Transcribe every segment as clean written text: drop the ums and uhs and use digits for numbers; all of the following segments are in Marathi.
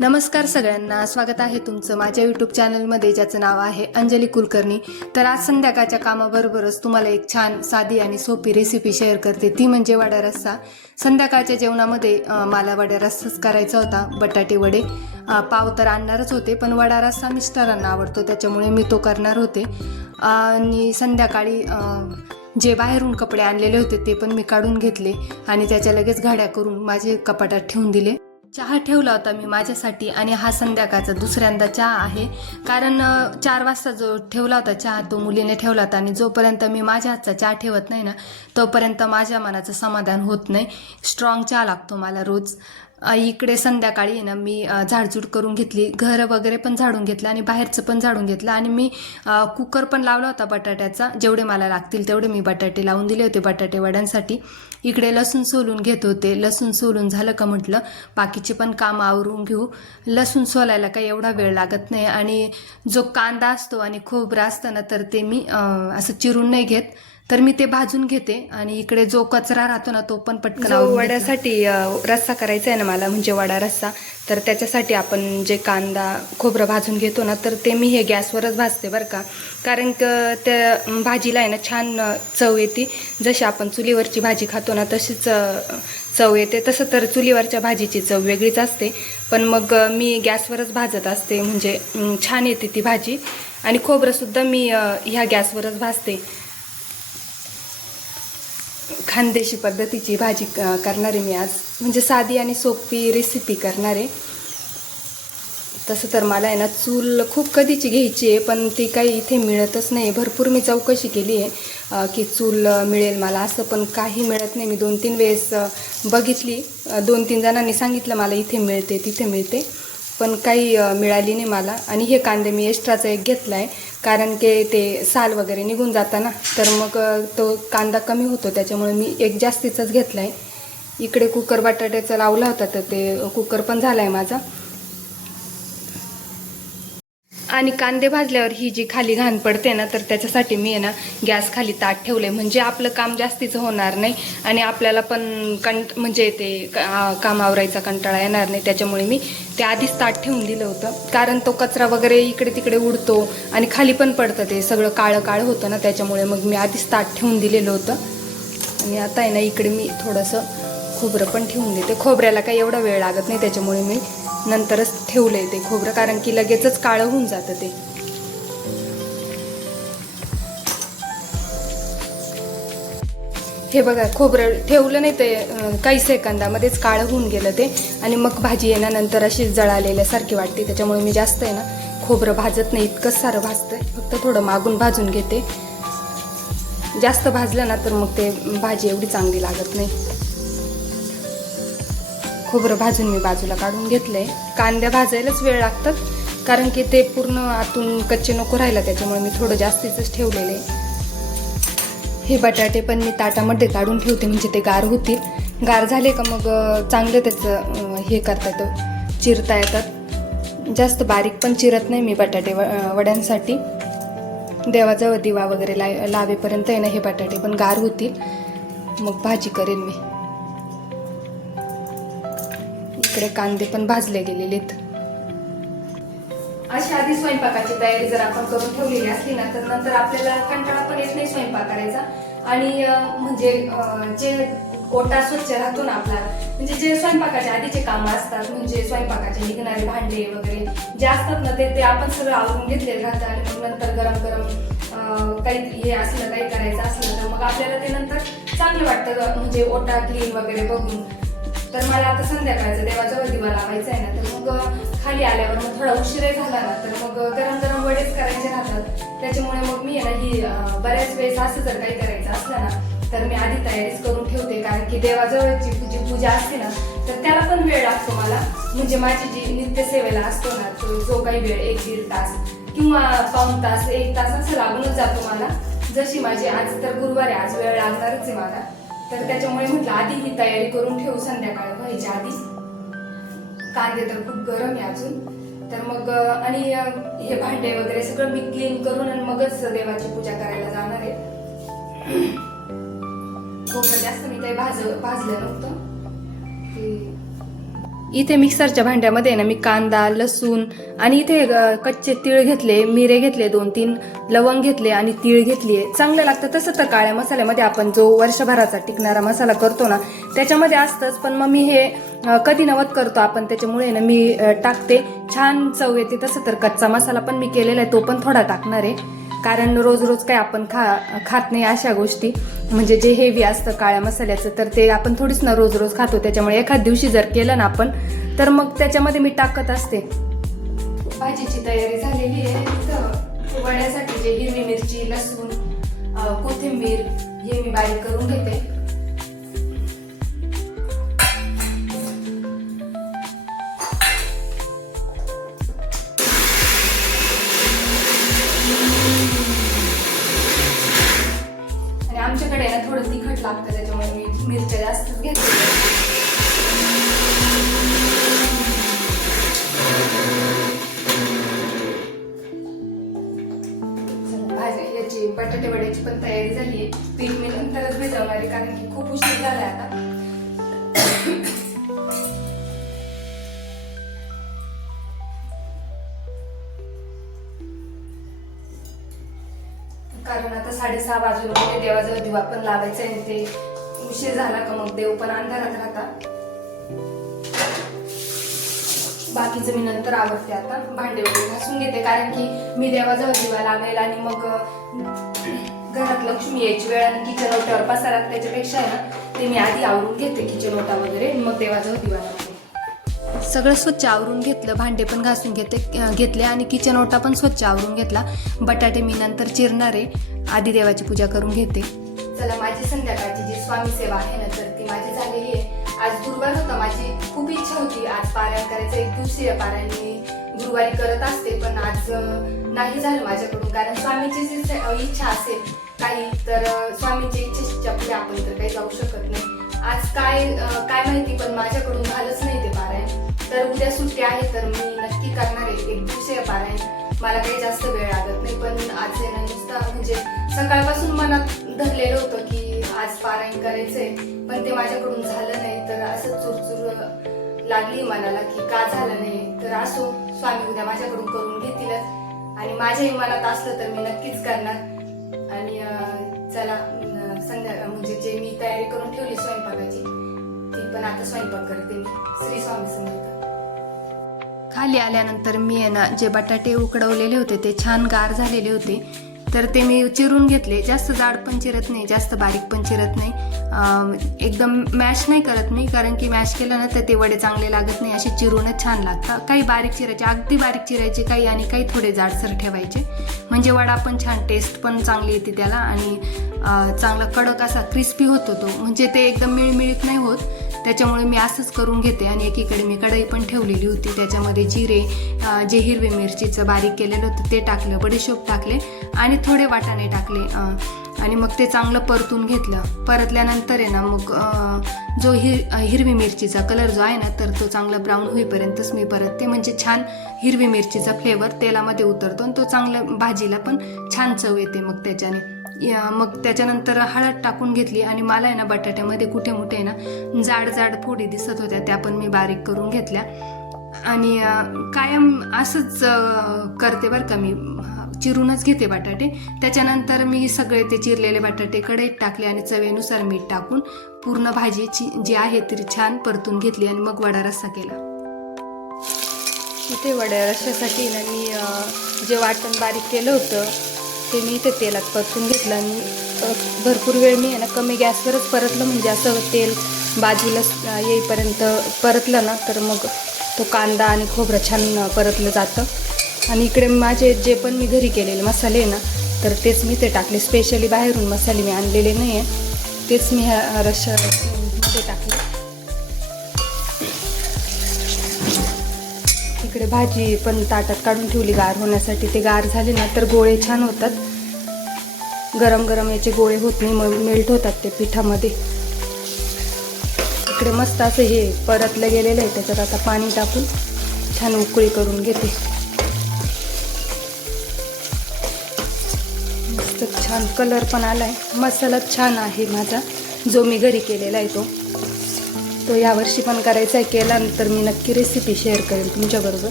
नमस्कार सगळ्यांना, स्वागत आहे तुमचं माझ्या यूट्यूब चॅनलमध्ये ज्याचं नाव आहे अंजली कुलकर्णी। तर आज संध्याकाळच्या कामाबरोबरच तुम्हाला एक छान साधी आणि सोपी रेसिपी शेअर करते, ती म्हणजे वडा रस्सा। संध्याकाळच्या जेवणामध्ये मला वडा रस्साच करायचा होता। बटाटे वडे पाव तर आणणारच होते, पण वडा रस्सा मिस्टरांना आवडतो त्याच्यामुळे मी तो करणार होते। आणि संध्याकाळी जे बाहेरून कपडे आणलेले होते ते पण मी काढून घेतले आणि त्याच्या लगेच घड्या करून माझे कपाटात ठेवून दिले। चहा ठेवला होता मी माझ्यासाठी आणि हा संध्याकाळचा दुसऱ्यांदा चहा आहे, कारण 4 वाजता जो ठेवला होता चहा तो मुलीने ठेवला होता आणि जोपर्यंत मी माझ्या हातचा चहा ठेवत नाही ना तोपर्यंत माझ्या मनाचं समाधान होत नाही। स्ट्रॉंग चहा लागतो मला रोज। इकडे संध्याकाळी ना मी झाडझूड करून घेतली, घर वगैरे पण झाडून घेतलं आणि बाहेरचं पण झाडून घेतलं आणि मी कुकर पण लावला होता बटाट्याचा। जेवढे मला लागतील तेवढे मी बटाटे लावून दिले होते बटाटे वड्यांसाठी। इकडे लसूण सोलून घेत होते। लसूण सोलून झालं का म्हटलं बाकीचे पण काम आवरून घेऊ। लसूण सोलायला काही एवढा वेळ लागत नाही आणि जो कांदा असतो आणि खोबरं असतं ना तर ते मी असं चिरून नाही घेत, तर मी ते भाजून घेते आणि इकडे जो कचरा राहतो ना तो पण पटकन वड्यासाठी रस्सा करायचा आहे ना मला, म्हणजे वडा रस्सा। तर त्याच्यासाठी आपण जे कांदा खोबरं भाजून घेतो ना तर ते मी हे गॅसवरच भाजते बरं का, कारण त्या भाजीला आहे ना छान चव येते। जशी आपण चुलीवरची भाजी खातो ना तशीच चव येते। तसं तर चुलीवरच्या भाजीची चव वेगळीच असते, पण मग मी गॅसवरच भाजत असते, म्हणजे छान येते ती भाजी। आणि खोबरंसुद्धा मी ह्या गॅसवरच भाजते। खानदेशी पद्धतीची भाजी करणार आहे मी आज, म्हणजे साधी आणि सोपी रेसिपी करणार आहे। तसं तर मला आहे ना चूल खूप कधीची घ्यायची आहे, पण ती काही इथे मिळतच नाही। भरपूर मी चौकशी केली आहे की चूल मिळेल मला असं, पण काही मिळत नाही। मी 2-3 वेळेस बघितली, 2-3 जणांनी सांगितलं मला इथे मिळते तिथे मिळते, पण काही मिळाली नाही मला। आणि हे कांदे मी एक्स्ट्राचा एक घेतला आहे, कारण की ते साल वगैरे निघून जाताना तर मग तो कांदा कमी होतो, त्याच्यामुळे मी एक जास्तीचाच घेतला आहे। इकडे कुकर बटाट्याचा लावला होता तर ते कुकर पण झाला आहे माझा। आणि कांदे भाजल्यावर ही जी खाली घाण पडते ना तर त्याच्यासाठी मी आहे ना गॅस खाली ताट ठेवले, म्हणजे आपलं काम जास्तीचं होणार नाही आणि आपल्याला पण म्हणजे ते काम आवरायचा कंटाळा येणार नाही। त्याच्यामुळे मी ते आधीच ताट ठेवून दिलं होतं, कारण तो कचरा वगैरे इकडे तिकडे उडतो आणि खाली पण पडतं, ते सगळं काळं काळं होतं ना, त्याच्यामुळे मग मी आधीच ताट ठेवून दिलेलं होतं। आणि आता आहे ना इकडे मी थोडंसं खोबरं पण ठेवून देते। खोबऱ्याला काही एवढा वेळ लागत नाही, त्याच्यामुळे मी नंतरच ठेवलंय ते खोबरं, कारण की लगेचच काळं होऊन जातं ते। हे बघा, खोबरं ठेवलं नाही ते काही सेकंदामध्येच काळं होऊन गेलं ते, आणि मग भाजी आहे ना नंतर अशी जळालेल्यासारखी वाटते। त्याच्यामुळे मी जास्त आहे ना खोबरं भाजत नाही, इतकंच सारं भाजतंय, फक्त थोडं मागून भाजून घेते। जास्त भाजलं ना तर मग ते भाजी एवढी चांगली लागत नाही। खोबरं भाजून मी बाजूला काढून घेतलंय। कांद्या भाजायलाच वेळ लागतात, कारण की ते पूर्ण आतून कच्चे नको राहिला, त्याच्यामुळे मी थोडं जास्तीच ठेवलेले। हे बटाटे पण मी ताटामध्ये काढून ठेवते, म्हणजे ते गार होतील। गार झाले का मग चांगलं त्याचं हे करता येतं, चिरता येतात। जास्त बारीक पण चिरत नाही मी बटाटे वड्यांसाठी। देवाजवळ दिवा वगैरे लावेपर्यंत आहे ना हे बटाटे पण गार होतील, मग भाजी करेन मी। इकडे कांदे पण भाजले गेलेलेत। अशी आधी स्वयंपाकाची तयारी जर आपण करून ठेवलेली असली ना तर नंतर आपल्याला कंटाळा पण येत नाही स्वयंपाक करायचा। आणि म्हणजे जे ओटा स्वच्छ राहतो ना आपला, म्हणजे जे स्वयंपाकाच्या आधीचे कामं असतात, म्हणजे स्वयंपाकाचे निघणारे भांडे वगैरे जे असतात ना ते आपण सगळं आवरून घेतलेलं राहतं। आणि मग नंतर गरम गरम काही हे असलं काही करायचं असलं तर मग आपल्याला ते नंतर चांगलं वाटतं, म्हणजे ओटा क्लीन वगैरे बघून। तर मला आता संध्याकाळचं देवाजवळ दिवा लावायचा आहे ना, तर मग खाली आल्यावर मग थोडा उशीर झाला ना तर मग गरम गरम वडेच करायचे राहतात। त्याच्यामुळे मग मी आहे ना ही बऱ्याच वेळेस असं जर काही करायचं असलं ना तर मी आधी तयारीच करून ठेवते, कारण की देवाजवळची जी पूजा असते ना तर त्याला पण वेळ लागतो मला। म्हणजे माझी जी नित्यसेवेला असतो ना तो जो काही वेळ 1-1.5 तास किंवा पाऊण तास 1 तास असं लागूनच जातो मला। जशी माझी आज तर गुरुवारी आज वेळ लागणारच आहे मला, तर त्याच्यामुळे म्हटलं आधी ही तयारी करून ठेवू संध्याकाळी व्हायच्या आधी। कांदे तर खूप गरम आहे अजून, तर मग आणि हे भांडे वगैरे सगळं मी क्लीन करून आणि मगच देवाची पूजा करायला जाणार आहे। खोबरं जास्त मी काही भाजलं नव्हतं, इथे मिक्सरच्या भांड्यामध्ये ना मी कांदा, लसूण आणि इथे कच्चे तीळ घेतले, मिरे घेतले, 2-3 लवंग घेतले आणि तीळ घेतलीये. चांगलं लागतं. तसं तर काळ्या मसाल्यामध्ये आपण जो वर्षभराचा टिकणारा मसाला करतो ना त्याच्यामध्ये असतंच, पण मग मी हे कधी नवत करतो आपण, त्याच्यामुळे ना मी टाकते. छान चव येते. तसं तर कच्चा मसाला पण मी केलेला आहे, तो पण थोडा टाकणार आहे, कारण रोज रोज काय आपण खात नाही अशा गोष्टी, म्हणजे जे हेवी असतं काळ्या मसाल्याचं तर ते आपण थोडीच ना रोज रोज खातो. त्याच्यामुळे एखाद दिवशी जर केलं ना आपण तर मग त्याच्यामध्ये मी टाकत असते. भाजीची तयारी झालेली आहे. इथं वड्यासाठी जे हिरवी मिरची, लसूण, कोथिंबीर हे मी बारीक करून घेते. आमच्याकडे ना थोडं तिखट लागतं, त्याच्यामुळे मी मिरच्या जास्तच घेते. भाजी याची बटाटे वड्याची पण तयारी झाली आहे. पीठ मी नंतरच भिजवणार आहे, कारण की खूप उशीर झालाय आता. कारण आता 6:30 वाजून गेले, देवाजवळ दिवा पण लावायचा आहे. ते उशीर झाला का मग देव पण अंधारात राहतात. बाकीचं मी नंतर आवडते. आता भांडे वगैरे घासून घेते, कारण की मी देवाजवळ दिवा लावेल आणि मग घरात लक्ष्मी यायची वेळ आणि किचन ओट्यावर पसारात, त्याच्यापेक्षा आहे ना ते मी आधी आवरून घेते किचन ओटा वगैरे, मग देवाजवळ दिवा लावते. सगळं स्वच्छ आवरून घेतलं, भांडे पण घासून घेतले आणि किचन ओटा पण स्वच्छ आवरून घेतला. बटाटे मी नंतर चिरणार आहे, आधी देवाची पूजा करून घेते. चला, माझी संध्याकाळची जी स्वामी सेवा आहे ना तर ती माझी झालेली आहे. आज गुरुवार होता, माझी खूप इच्छा होती आज पारायण करायचं. एक दिवसीय पारायण मी गुरुवारी करत असते, पण आज नाही झालं माझ्याकडून, कारण स्वामीची जी इच्छा असेल काही तर स्वामींच्या इच्छेच्या पुढे आपण तर काही जाऊ शकत नाही. आज काय माहिती, पण माझ्याकडून झालंच नाही ते पारायण. तर उद्या सुट्टी आहे तर मी नक्की करणार आहे एक दिवसीय पारायण. मला काही जास्त वेळ लागत नाही, पण आज आहे ना नुसता म्हणजे सकाळपासून मनात धरलेलं होतं की आज पारायण करायचंय, पण ते माझ्याकडून झालं नाही. तर असं चुरचुर लागली मनाला की का झालं नाही. तर असो, स्वामी उद्या माझ्याकडून करून घेतीलच आणि माझ्याही मनात असलं तर मी नक्कीच करणार. आणि चला, म्हणजे जे मी तयारी करून ठेवली स्वयंपाकाची ती पण आता स्वयंपाक करते मी. श्री स्वामी समर्थ. खाली आल्यानंतर मी आहे ना जे बटाटे उकडवलेले होते ते छान गार झालेले होते, तर ते मी चिरून घेतले. जास्त जाड पण चिरत नाही, जास्त बारीक पण चिरत नाही, एकदम मॅश नाही करत नाही, कारण की मॅश केलं ना तर ते वडे चांगले लागत नाही. असे चिरूनच छान लागतात. काही बारीक चिरायचे, अगदी बारीक चिरायचे काही, आणि काही थोडे जाडसर ठेवायचे, म्हणजे वडा पण छान टेस्ट पण चांगली येते त्याला आणि चांगला कडक असा क्रिस्पी होतो तो, म्हणजे ते एकदम मिळमिळीत नाही होत. त्याच्यामुळे मी असंच करून घेते. आणि एकीकडे मी कढई पण ठेवलेली होती, त्याच्यामध्ये जिरे, जे हिरवी मिरचीचं बारीक केलेलं होतं ते टाकलं, बडीशोप टाकले आणि थोडे वाटाणे टाकले आणि मग ते चांगलं परतून घेतलं. परतल्यानंतर आहे ना मग जो हिरवी मिरचीचा कलर जो आहे ना तर तो चांगला ब्राऊन होईपर्यंतच मी परतते, म्हणजे छान हिरवी मिरचीचा फ्लेवर तेलामध्ये उतरतो आणि तो चांगला भाजीला पण छान चव येते मग त्याच्याने. मग त्याच्यानंतर हळद टाकून घेतली आणि मला आहे ना बटाट्यामध्ये कुठे मुठे आहे ना जाड जाड फोडी दिसत होत्या, त्या पण मी बारीक करून घेतल्या. आणि कायम असंच करते बरं का मी, चिरूनच घेते बटाटे. त्याच्यानंतर मी सगळे ते चिरलेले बटाटे कढईत टाकले आणि चवीनुसार मीठ टाकून पूर्ण भाजीची जी आहे ती छान परतून घेतली आणि मग वडा रस्सा केला. इथे वड्या रस्स्यासाठी ना मी जे वाटण बारीक केलं होतं ते मी इथे तेलात परतून घेतलं आणि भरपूर वेळ मी आहे ना कमी गॅसवरच परतलं, म्हणजे असं तेल बाजूला येईपर्यंत परतलं ना तर मग तो कांदा आणि खोबरं छान परतलं जातं. आणि इकडे माझे जे पण मी घरी केलेले मसाले ना तर तेच मी ते टाकले. स्पेशली बाहेरून मसाले मी आणलेले नाही आहे, तेच मी ह्या रश्श्यामध्ये टाकले. इकडे भाजी पण ताटात काढून ठेवली गार होण्यासाठी. ते गार झाले ना तर गोळे छान होतात, गरम गरम याचे गोळे होत नाही, मेल्ट होतात ते पिठामध्ये. इकडे मस्त असं हे परतलं गेलेलं आहे, त्याच्यात आता पाणी टाकून छान उकळी करून घेते. मस्त छान कलर पण आलाय, मसाला छान आहे माझा जो मी घरी केलेला आहे तो. तो यावर्षी पण करायचा आहे. केल्यानंतर मी नक्की रेसिपी शेअर करेन तुमच्याबरोबर.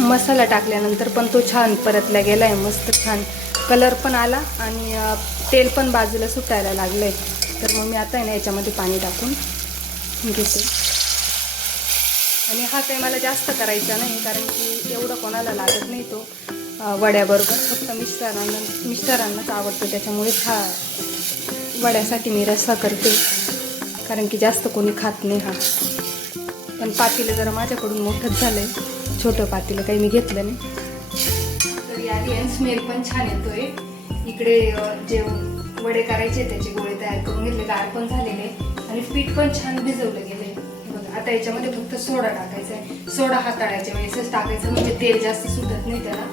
मसाला टाकल्यानंतर पण तो छान परतला गेला आहे, मस्त छान कलर पण आला आणि तेल पण बाजूला सुटायला लागलं आहे. तर मग मी आता आहे ना याच्यामध्ये पाणी टाकून घेते. आणि हा काही मला जास्त करायचा नाही, कारण की एवढं कोणाला लागत नाही तो वड्याबरोबर. फक्त मिस्टरांनाच आवडतो, त्याच्यामुळे हा वड्यासाठी मी रस्सा करते, कारण की जास्त कोणी खात नाही हा. पण पातेलं जरा माझ्याकडून मोठंच झालं आहे, छोटं पातेलं काही मी घेतलं नाही. तर आधी स्मेल पण छान येतोय. इकडे जे वडे करायचे त्याचे गोळे तयार करून घेतले, गार पण झालेले आणि पीठ पण छान भिजवलं गेले. बघा आता याच्यामध्ये फक्त सोडा टाकायचा आहे. सोडा हा तळायच्या वेळेसच टाकायचा, म्हणजे तेल जास्त सुटत नाही त्याला.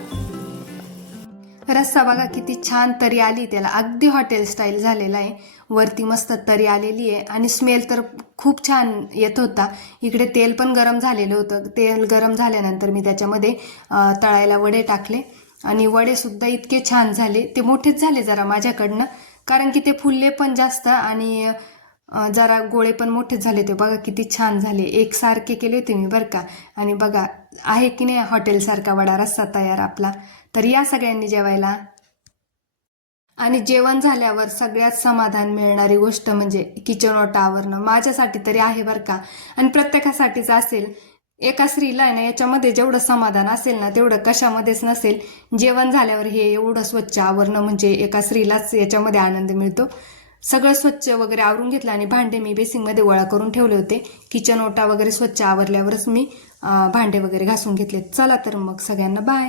रस्सा बघा किती छान तरी आली त्याला, अगदी हॉटेल स्टाईल झालेला आहे. वरती मस्त तरी आलेली आहे आणि स्मेल तर खूप छान येत होता. इकडे तेल पण गरम झालेलं होतं. तेल गरम झाल्यानंतर मी त्याच्यामध्ये तळायला वडे टाकले आणि वडे सुद्धा इतके छान झाले. ते मोठेच झाले जरा माझ्याकडनं, कारण की ते फुलले पण जास्त आणि जरा गोळे पण मोठेच झाले. ते बघा किती छान झाले, एकसारखे केले होते मी बरं का. आणि बघा आहे की नाही हॉटेलसारखा वडा रस्सा तयार आपला. तर या सगळ्यांनी जेवायला. आणि जेवण झाल्यावर सगळ्यात समाधान मिळणारी गोष्ट म्हणजे किचन ओटा आवरणं, माझ्यासाठी तरी आहे बरं का, आणि प्रत्येकासाठीच असेल. एका स्त्रीला आहे ना याच्यामध्ये जेवढं समाधान असेल ना तेवढं कशामध्येच नसेल. जेवण झाल्यावर हे एवढं स्वच्छ आवरणं म्हणजे एका स्त्रीलाच याच्यामध्ये आनंद मिळतो. सगळं स्वच्छ वगैरे आवरून घेतलं आणि भांडे मी बेसिंगमध्ये गोळा करून ठेवले होते. किचन ओटा वगैरे स्वच्छ आवरल्यावरच मी भांडे वगैरे घासून घेतले. चला तर मग सगळ्यांना बाय.